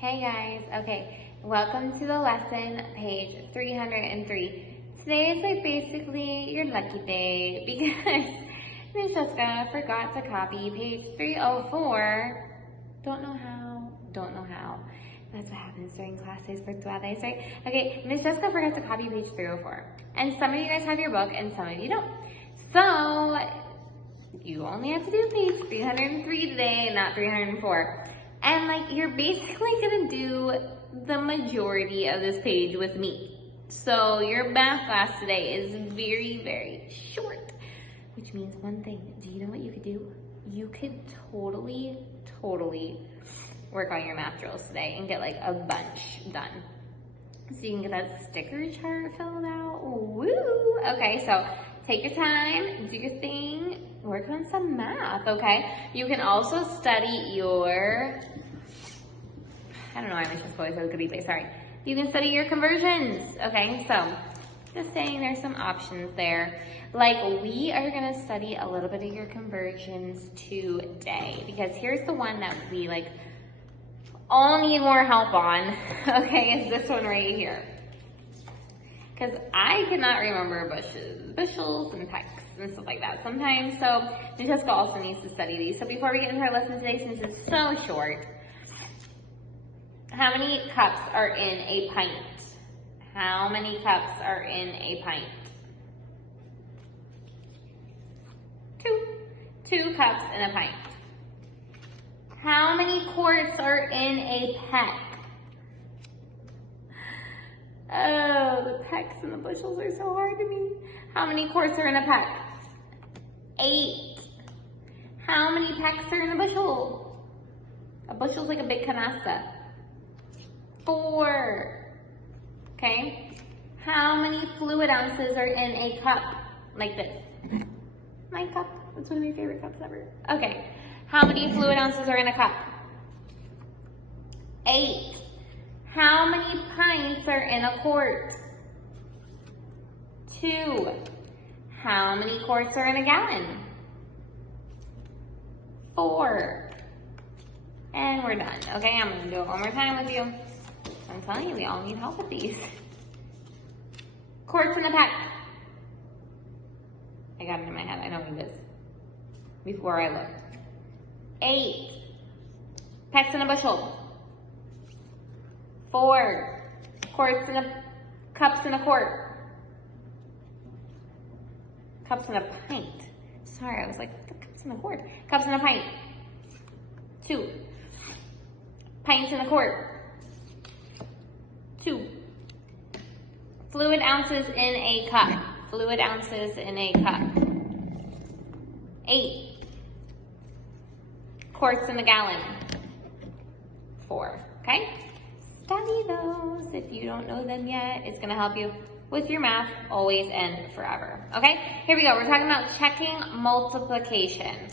Hey guys, okay, welcome to the lesson, page 303. Today is like basically your lucky day because Miss Jessica forgot to copy page 304. Don't know how. That's what happens during classes for Tuesdays, right? Okay, Miss Jessica forgot to copy page 304. And some of you guys have your book and some of you don't. So, you only have to do page 303 today, not 304. And like, you're basically gonna do the majority of this page with me. So your math class today is very, very short, which means one thing. Do you know what you could do? You could totally work on your math drills today and get like a bunch done. So you can get that sticker chart filled out. Woo! Okay, so take your time, do your thing, work on some math, okay? You can also study your, I don't know why my just always says goodie place, sorry. You can study your conversions, okay? So, just saying there's some options there. Like, we are gonna study a little bit of your conversions today because here's the one that we like all need more help on, okay, is this one right here. Because I cannot remember bushels and pecks and stuff like that sometimes, so Miss Jessica also needs to study these. So before we get into our lesson today, since it's so short, how many cups are in a pint? How many cups are in a pint? 2. 2 cups in a pint. How many quarts are in a peck? Oh, the pecks and the bushels are so hard to me. How many quarts are in a peck? 8. How many pecks are in a bushel? A bushel's like a big canasta. 4. Okay. How many fluid ounces are in a cup? Like this. My cup. That's one of my favorite cups ever. Okay. How many fluid ounces are in a cup? 8. How many pints are in a quart? 2. How many quarts are in a gallon? 4. And we're done. Okay, I'm gonna do it one more time with you. I'm telling you, we all need help with these. Quarts in a peck. I got it in my head, I know what it is. Before I look. 8. Pecks in a bushel. 4. Quarts in a, cups in a quart. Cups in a pint. Sorry, I was like, cups in a quart. Cups in a pint. 2. Pints in a quart. 2. Fluid ounces in a cup. Fluid ounces in a cup. 8. Quarts in a gallon. 4. Okay? Study those if you don't know them yet. It's going to help you with your math always and forever. Okay? Here we go. We're talking about checking multiplication.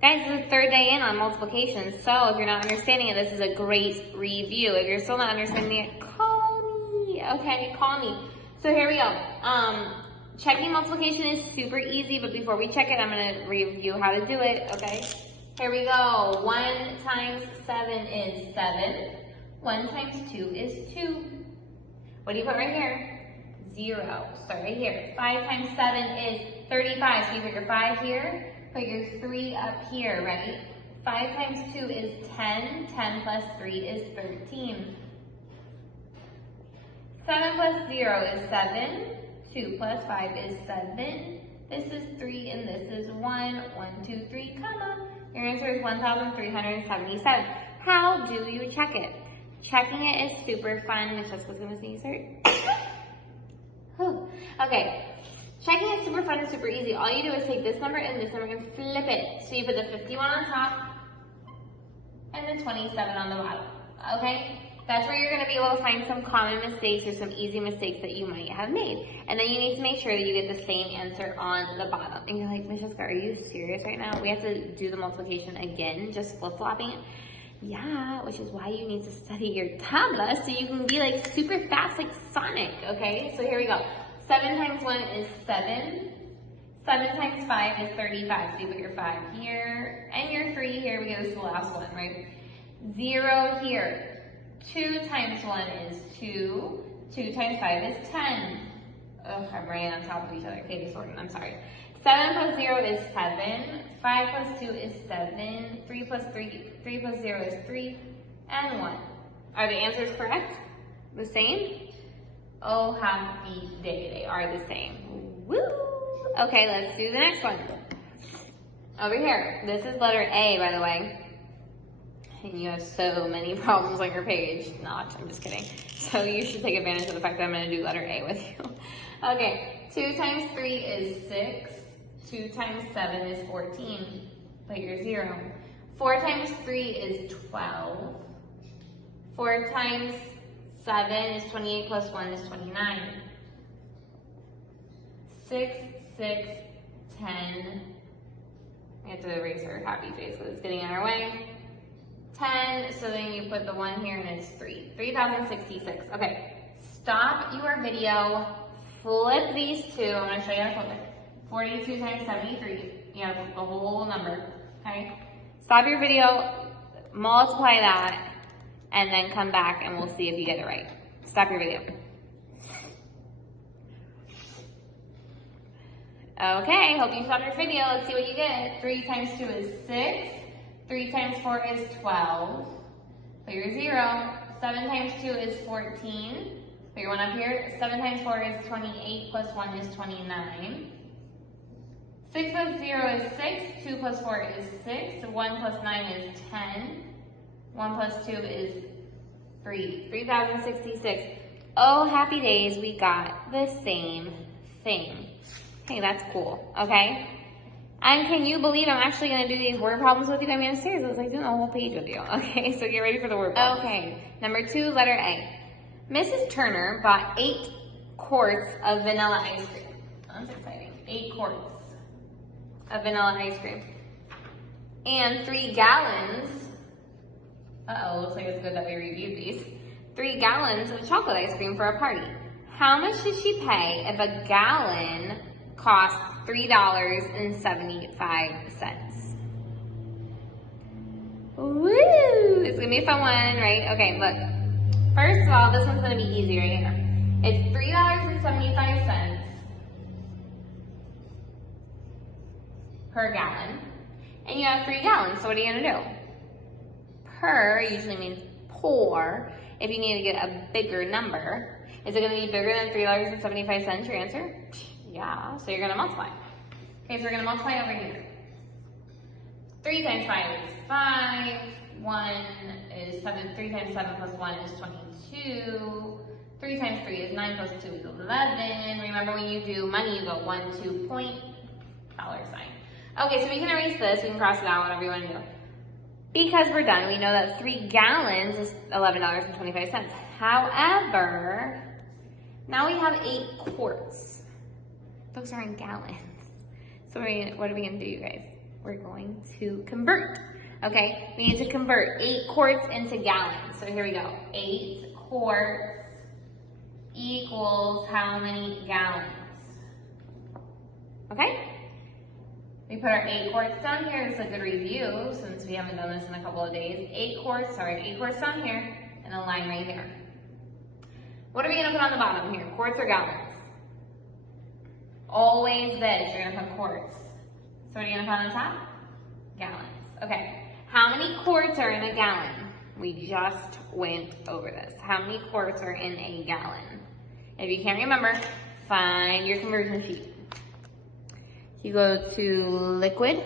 Guys, this is the 3rd day in on multiplication, so if you're not understanding it, this is a great review. If you're still not understanding it, call me. Okay? Call me. So here we go. Checking multiplication is super easy, but before we check it, I'm going to review how to do it. Okay? Here we go. 1 times 7 is 7. 1 times 2 is 2. What do you put right here? 0. Start right here. 5 times 7 is 35. So you put your 5 here, put your 3 up here. Ready? 5 times 2 is 10. 10 plus 3 is 13. 7 plus 0 is 7. 2 plus 5 is 7. This is 3 and this is 1. 1, 2, 3, comma. Your answer is 1,377. How do you check it? Checking it is super fun. Miss Jessica's gonna sneeze her. Okay. Checking is super fun and super easy. All you do is take this number and flip it. So you put the 51 on top and the 27 on the bottom. Okay? That's where you're gonna be able to find some common mistakes or some easy mistakes that you might have made. And then you need to make sure that you get the same answer on the bottom. And you're like, Miss Jessica, are you serious right now? We have to do the multiplication again, just flip-flopping it? Yeah, which is why you need to study your tabla so you can be like super fast like Sonic, okay? So here we go. 7 times 1 is 7. 7 times 5 is 35. So you put your 5 here and your 3 here because it's the last one, right? 0 here. 2 times 1 is 2. 2 times 5 is 10. Ugh, I'm running on top of each other. Okay, disordered, I'm sorry. 7 plus 0 is 7. 5 plus 2 is 7. 3 plus 0 is 3. And 1. Are the answers correct? The same? Oh, happy day. They are the same. Woo! Okay, let's do the next one. Over here. This is letter A, by the way. And you have so many problems on your page. Not, I'm just kidding. So you should take advantage of the fact that I'm going to do letter A with you. Okay, 2 times 3 is 6. 2 times 7 is 14. Put your 0. 4 times 3 is 12. 4 times 7 is 28 plus 1 is 29. 6, 6, 10. We have to erase our happy face because it's getting in our way. 10, so then you put the 1 here and it's 3. 3,066. Okay, stop your video, flip these two. I'm going to show you how to flip it. 42 times 73. You have to flip the whole number, okay? Stop your video, multiply that, and then come back and we'll see if you get it right. Stop your video. Okay, hope you stopped your video. Let's see what you get. 3 times 2 is 6. 3 times 4 is 12. Put your 0. 7 times 2 is 14. Put your 1 up here. 7 times 4 is 28 plus 1 is 29. 6 plus 0 is 6. 2 plus 4 is 6. 1 plus 9 is 10. 1 plus 2 is 3. 3,066. Oh, happy days, we got the same thing. Hey, that's cool, okay? And can you believe I'm actually going to do these word problems with you? I mean, I'm serious. I was like doing the whole page with you. Okay, so get ready for the word problems. Okay, number 2, letter A. Mrs. Turner bought 8 quarts of vanilla ice cream. That's exciting. 8 quarts of vanilla ice cream. And 3 gallons. Uh-oh, looks like it's good that we reviewed these. 3 gallons of chocolate ice cream for a party. How much did she pay if a gallon cost $3.75? Woo! It's gonna be a fun one, right? Okay, look. First of all, this one's gonna be easy right here. It's $3.75 per gallon. And you have 3 gallons, so what are you gonna do? Per usually means pour. If you need to get a bigger number, is it gonna be bigger than $3.75, your answer? Yeah, so you're gonna multiply. Okay, so we're gonna multiply over here. 3 times 5 is 5. 1 is 7. 3 times 7 plus 1 is 22. 3 times 3 is 9 plus 2 is 11. Remember when you do money, you go 1, 2, point, $sign. Okay, so we can erase this. We can cross it out, whatever you want to do. Because we're done, we know that 3 gallons is $11.25. However, now we have 8 quarts. Those are in gallons. So what are we going to do, you guys? We're going to convert. Okay, we need to convert 8 quarts into gallons. So here we go. 8 quarts equals how many gallons? Okay? We put our 8 quarts down here. This is a good review since we haven't done this in a couple of days. 8 quarts down here and a line right here. What are we going to put on the bottom here? Quarts or gallons? Always this, you're going to put quarts. So what are you going to put on the top? Gallons. Okay. How many quarts are in a gallon? We just went over this. How many quarts are in a gallon? If you can't remember, find your conversion sheet. You go to liquid.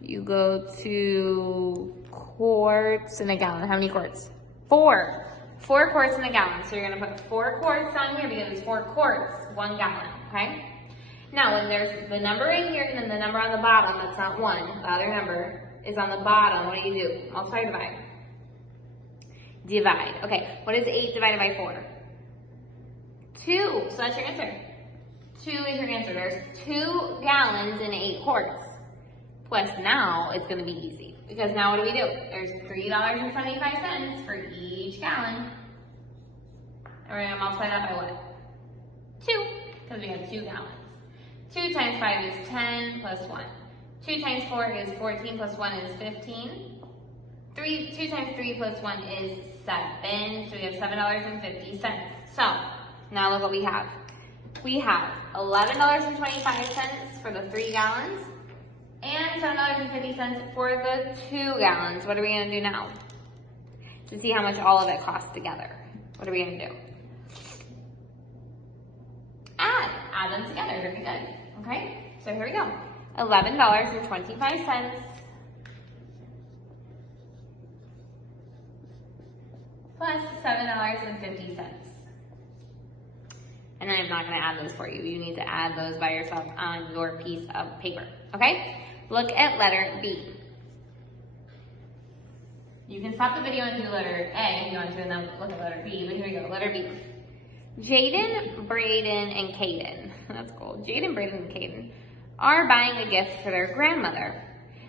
You go to quarts in a gallon. How many quarts? 4. 4 quarts in a gallon. So you're going to put 4 quarts down here because it's 4 quarts, 1 gallon, okay? Now, when there's the number in here and then the number on the bottom, that's not 1, the other number is on the bottom, what do? Multiply or divide? Divide. Okay, what is 8 divided by 4? 2, so that's your answer. 2 is your answer. There's 2 gallons in 8 quarts. Plus now, it's going to be easy. Because now what do? There's $3.75 for each gallon. And we're going to multiply that by what? 2, because we have 2 gallons. 2 times 5 is 10 plus 1. 2 times 4 is 14 plus 1 is 15. 2 times 3 plus 1 is 7. So we have $7.50. So now look what we have. We have $11.25 for the 3 gallons and $7.50 for the 2 gallons. What are we gonna do now? To see how much all of it costs together. What are we gonna do? Add them together, very good, okay? So here we go. $11.25 plus $7.50. And I'm not gonna add those for you. You need to add those by yourself on your piece of paper, okay? Look at letter B. You can stop the video and do letter A if you want to, and then look at letter B, but here we go, letter B. Jaden, Braden, and Caden, that's cool. Jaden, Braden, and Caden are buying a gift for their grandmother.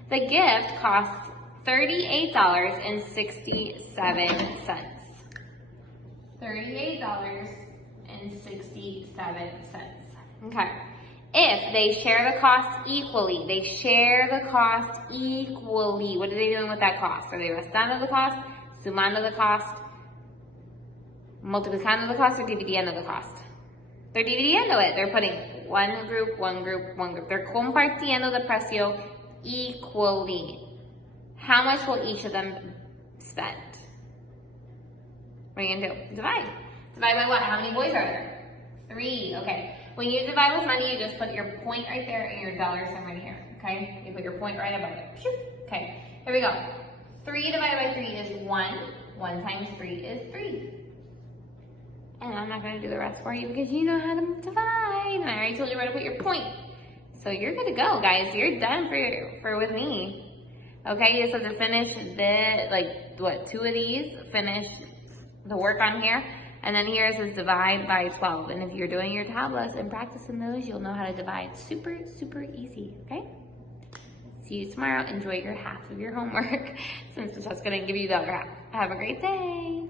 The gift costs $38.67. $38.67. Okay. If they share the cost equally, what are they doing with that cost? Are they restando the cost, sumando the cost, multiplicando the cost, or dividiendo the cost? They're dividiendo it. They're putting one group. They're compartiendo the precio equally. How much will each of them spend? What are you gonna do? Divide. Divide by what? How many boys are there? 3. Okay. When you divide with money, you just put your point right there and your dollar sign right here. Okay? You put your point right above it. Okay. Here we go. 3 divided by 3 is 1. 1 times 3 is 3. And I'm not going to do the rest for you because you know how to divide. And I already told you where to put your point. So you're good to go, guys. You're done for with me. Okay, you just have to finish 2 of these. Finish the work on here. And then here it says divide by 12. And if you're doing your tablets and practicing those, you'll know how to divide super, super easy, okay? See you tomorrow. Enjoy your half of your homework since Francesca didn't give you the other half. Have a great day.